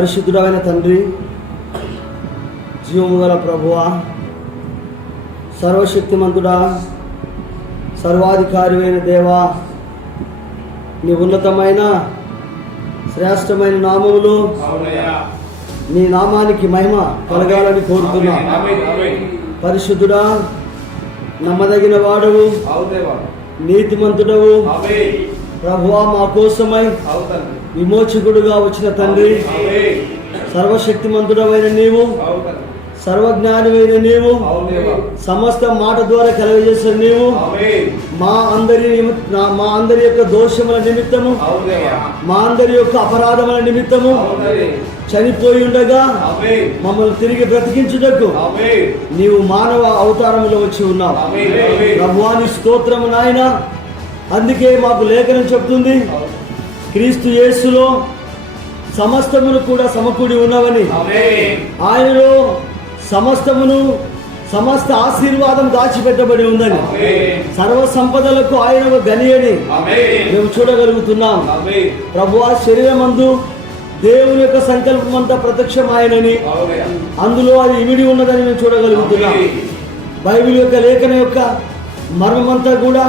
పరిశుద్ధుడైన తండ్రి జీవము గల ప్రభువా సర్వశక్తిమంతుడా సర్వాధికారి అయిన దేవా నీ ఉన్నతమైన శ్రేష్టమైన నామములు. నీ నామానికి మహిమ కలగాలని కోరుతున్నా. పరిశుద్ధుడా నమ్మదగిన వాడవు. నీతిమంతుడవు. ప్రభువా మా కోసమై. విమోచకుడుగా వచ్చిన తండ్రి. సర్వశక్తిమంతుడమైన నీవు. సర్వజ్ఞానివైన నీవు. సమస్త మాట ద్వారా కలగజేసిన నీవు. మా అందరి మా అందరి యొక్క దోషముల నిమిత్తము. మా అందరి యొక్క అపరాధముల నిమిత్తము. చనిపోయి ఉండగా. మమ్మల్ని తిరిగి బ్రతికించుటకు. నీవు మానవ అవతారములో వచ్చి ఉన్నావు. ప్రభువాని స్తోత్రము నాయన అందుకే మాకు లేఖనం చెప్తుంది క్రీస్తు యేసులో సమస్తమును కూడా సమకూడి ఉన్నవని. ఆయనలో సమస్తమును సమస్త ఆశీర్వాదం దాచిపెట్టబడి ఉందని. సర్వ సంపదలకు ఆయన ఒక గని అని ఆమేన్. మేము చూడగలుగుతున్నాం. ప్రభు ఆ శరీరమందు దేవుని యొక్క సంకల్పం అంతా ప్రత్యక్షం ఆయనని. అందులో అది ఇమిడి ఉన్నదని మేము చూడగలుగుతున్నాం. బైబిల్ యొక్క లేఖన యొక్క మర్మమంతా కూడా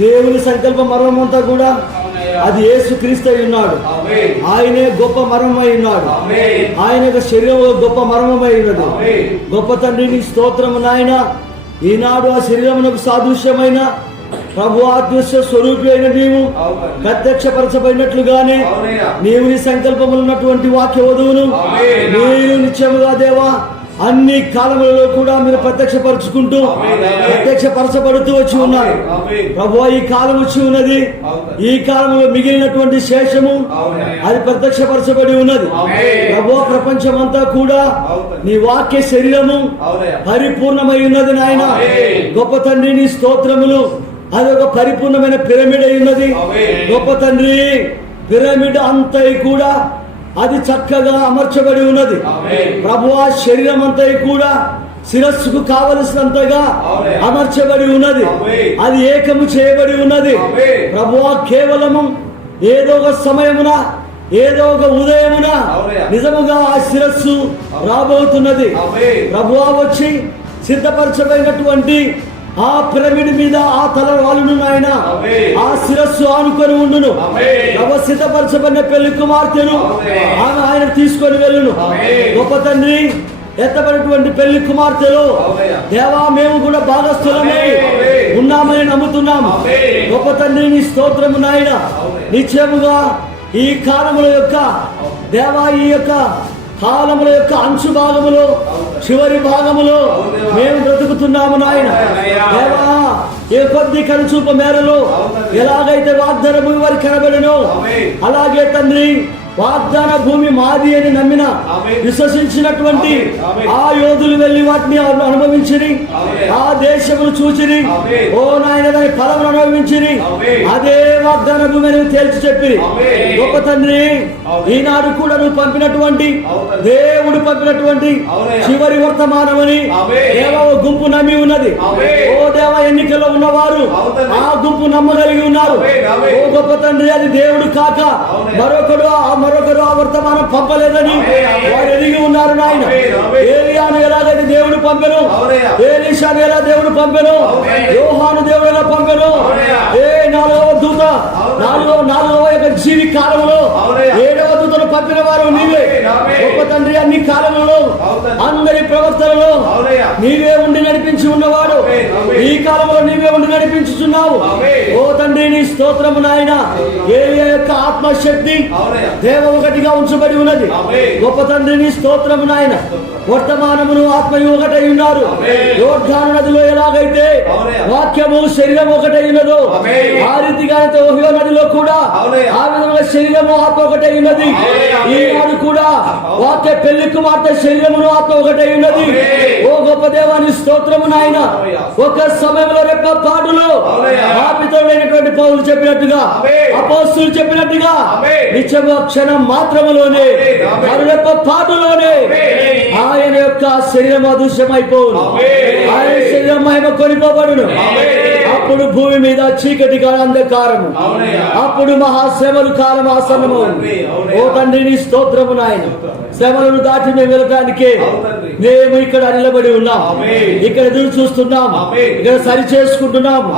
దేవుని సంకల్ప మర్మమంతా కూడా. అది యేసు క్రీస్తు అయి ఉన్నాడు. ఆయనే గొప్ప మర్మమై ఉన్నాడు. ఆయన యొక్క శరీరం గొప్ప మర్మమై ఉన్నది. గొప్ప తండ్రిని స్తోత్రము నాయన ఈనాడు ఆ శరీరమునకు సాదృశ్యమైన ప్రభు ఆదృశ్య స్వరూపి అయిన నీవు. ప్రత్యక్షపరచబడినట్లుగానే. నీవు నీ సంకల్పములు ఉన్నటువంటి వాక్య వధువును. మీరు నిత్యముగా దేవా అన్ని కాలములలో కూడా మీరు ప్రత్యక్షపరచుకుంటూ. ప్రత్యక్షపరచబడుతూ వచ్చి ఉన్నారు. ప్రభు ఈ కాలం వచ్చి ఉన్నది. ఈ కాలంలో మిగిలినటువంటి శేషము. అది ప్రత్యక్షపరచబడి ఉన్నది. ప్రభు ప్రపంచమంతా కూడా అవును. నీ వాక్య శరీరము. పరిపూర్ణమై ఉన్నది నాయన. గొప్ప తండ్రి నీ స్తోత్రములు అది ఒక పరిపూర్ణమైన పిరమిడ్ అయి ఉన్నది. గొప్ప తండ్రి పిరమిడ్ అంతై కూడా అది చక్కగా అమర్చబడి ఉన్నది. ప్రభు ఆ శరీరం అంతా కూడా శిరస్సుకు కావలసినంతగా. అమర్చబడి ఉన్నది. అది ఏకము చేయబడి ఉన్నది. ప్రభు కేవలము ఏదో ఒక సమయమున ఏదో ఒక ఉదయమున. నిజముగా ఆ శిరస్సు రాబోతున్నది. ప్రభువా వచ్చి సిద్ధపరచబడినటువంటి ఆ పిరమిడ్ మీద ఆ తల వాలును ఆయన. ఆ శిరస్సు ఆనుకొని ఉండును ఆమేన్. ప్రభు సిద్ధపరచబడిన పెళ్ళి కుమార్తెను. ఆమె ఆయన తీసుకొని వెళ్ళును. గొప్ప తండ్రి ఎత్తబడినటువంటి పెళ్ళి కుమార్తెలు. దేవా మేము కూడా భాగస్థులమై. ఉన్నామని నమ్ముతున్నాం ఆమేన్. గొప్ప తండ్రి నీ స్తోత్రము నాయన ఆమేన్. నిత్యముగా ఈ కాలముల యొక్క దేవా ఈ యొక్క కాలముల యొక్క అంచు భాగములో చివరి భాగములో. మేము బ్రతుకుతున్నాము నాయన. దేవా ఏ కొద్ది కనుచూప మేరలో. ఎలాగైతే వాగ్దాన భూమి వారికి కనబడినో. అలాగే తండ్రి వాగ్దాన భూమి మాది అని నమ్మిన. విశ్వసించినటువంటి. ఆ యోధులు వెళ్ళి వాటిని అనుభవించిరి. ఆ దేశమును చూచిరి. ఓ నాయన దాని ఫలమును అనుభవించిరి. అదే వాగ్దాన భూమి అని తేల్చి చెప్పిరి ఆమేన్. గొప్ప తండ్రి. ఈనాడు కూడా నువ్వు పంపినటువంటి. దేవుడు పంపినటువంటి. చివరి వర్తమానమని. దేవ ఓ గుంపు నమ్మి ఉన్నది. ఓ దేవ ఎన్నికల్లో ఉన్నవారు. ఆ గుంపు నమ్మగలిగి ఉన్నారు. ఓ గొప్ప తండ్రి అది దేవుడు కాక. మరొకడు మరొకరు ఆ వర్తమానం పంపలేదని. వారు ఎదిగి ఉన్నారు నాయన. ఏలియాను ఎలాగైతే దేవుడు పంపెను. ఏలీషాను ఎలా దేవుడు పంపెను. యోహాను దేవుడు ఎలా పంపెను. ఏ నాలుగవ అవును. నాలుగవ యొక్క జీవి కాలంలో. ఏడవ దూతను పంపిన వారు నీవే. గొప్ప తండ్రి అన్ని కాలంలో. అందరి ప్రవర్తనలో. నీవే ఉండి నడిపించి ఉన్నవాడు. ఈ కాలంలో నీవే ఉండి నడిపించుచున్నావు. ఓ తండ్రి నీ స్తోత్రము నాయన ఏ యొక్క ఆత్మశక్తి. దేవ ఒకటిగా ఉంచబడి ఉన్నది. గొప్ప తండ్రి నీ స్తోత్రము నాయన వర్తమానమును ఆత్మయు ఒకటై ఉన్నారు. యోర్ధాను నదిలో ఎలాగైతే. వాక్యము శరీరం ఒకటై ఉన్నదో అయితే ఓహియో నదిలో కూడా. ఆ విధంగా శరీరము ఆత్మ ఒకటై ఉన్నది. ఈనాడు కూడా వాక్య పెళ్ళి కుమార్తె శరీరమును ఆత్మ ఒకటై ఉన్నది. ఓ గొప్ప దేవాని స్తోత్రము నాయన. ఒక సమయంలో రెప్ప పాటులో అవునయ్యా. పౌరులు చెప్పినట్టుగా. అపోస్తులు చెప్పినట్టుగా. నిత్యము క్షణం మాత్రములోనే. మరురెప్ప పాటులోనే. ఆయన యొక్క శరీరం అదృశ్యమైపోను. ఆయన శరీరం మహిమ కొనిపోబడును. అప్పుడు భూమి మీద చీకటి కాల అంధకారము. అప్పుడు మహాశ్రమలు కాలం ఆసన్నము. ఓ తండ్రి నీ స్తోత్రము నాయన శ్రమలను దాటి మేము వెళ్ళటానికి తండ్రి. మేము ఇక్కడ నిలబడి ఉన్నాం. ఇక్కడ ఎదురు చూస్తున్నాం. ఇక్కడ సరి చేసుకుంటున్నాము.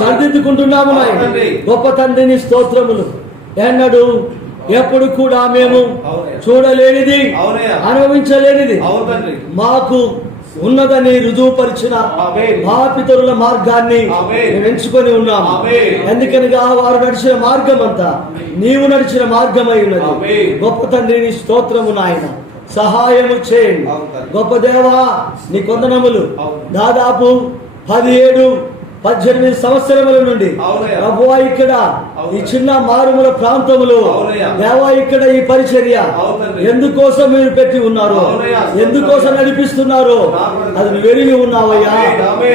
సరిదిద్దుకుంటున్నాము. గొప్ప తండ్రిని స్తోత్రములు ఎన్నడు ఎప్పుడు కూడా మేము. చూడలేనిది. అనుభవించలేనిది మాకు ఉన్నదని రుజువుపరిచిన. మా పితరుల మార్గాన్ని ఎంచుకొని ఉన్నాము ఆమేన్. ఎందుకనగా వారు నడిచిన మార్గం అంతా నీవు నడిచిన మార్గమై ఉన్నది. గొప్ప తండ్రిని స్తోత్రము నాయన సహాయము చేయండి. గొప్ప దేవా నీ కొందనములు. దాదాపు పదిహేడు పద్దెనిమిది సంవత్సరముల నుండి. ప్రభువా ఇక్కడ. ఈ చిన్న మారుమూల ప్రాంతములో. దేవా ఇక్కడ ఈ పరిచర్య. ఎందుకోసం మీరు పెట్టి ఉన్నారు. ఎందుకోసం నడిపిస్తున్నారు అది వెలిగి ఉన్నావయ్యా.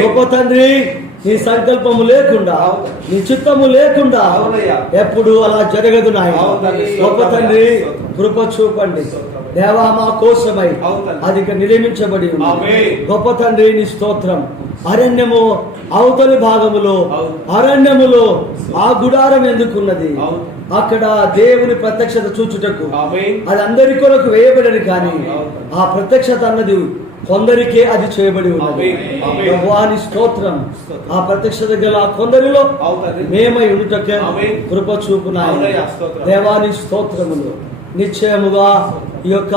గొప్ప తండ్రి నీ సంకల్పము లేకుండా. నీ చిత్తము లేకుండా. ఎప్పుడు అలా జరగదు నాయన తండ్రి. గొప్ప తండ్రి కృప చూపండి దేవా మా కోసమై. అది నిర్మించబడి. గొప్ప తండ్రి నీ స్తోత్రం అరణ్యము అవతలి భాగములో. అరణ్యములో ఆ గుడారం ఎందుకున్నది. అక్కడ దేవుని ప్రత్యక్షత చూచుటకు. అది అందరి కొరకు వేయబడని కానీ. ఆ ప్రత్యక్షత అన్నది కొందరికే అది చేయబడి ఉన్నది స్తోత్రం. ఆ ప్రత్యక్షత గల కొందరిలో. మేమై ఉండుటకే. కృప చూపు. దేవాని స్తోత్రములు నిశ్చయముగా ఈ యొక్క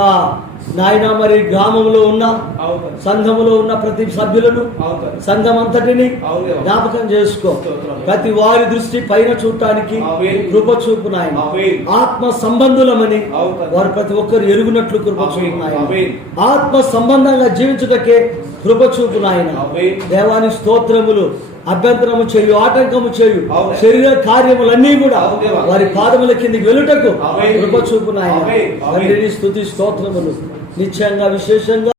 నాయన మరి గ్రామంలో ఉన్న. సంఘములో ఉన్న ప్రతి సభ్యులను. సంఘం అంతటిని. జ్ఞాపకం చేసుకో. ప్రతి వారి దృష్టి పైన చూడటానికి. కృప చూపు నాయన. ఆత్మ సంబంధులమని. వారు ప్రతి ఒక్కరు ఎరుగునట్లు కృప ఆమేన్. చూపు నాయన ఆమేన్. ఆత్మ సంబంధంగా జీవించుటకే కృప చూపు నాయన. దేవాని స్తోత్రములు అభ్యంతరము చేయు ఆటంకము చేయు. శరీర కార్యములన్నీ కూడా. వారి పాదముల కిందికి వెళ్ళుటకు ఆమేన్. కృప స్తుతి స్తోత్రములు నిత్యంగా విశేషంగా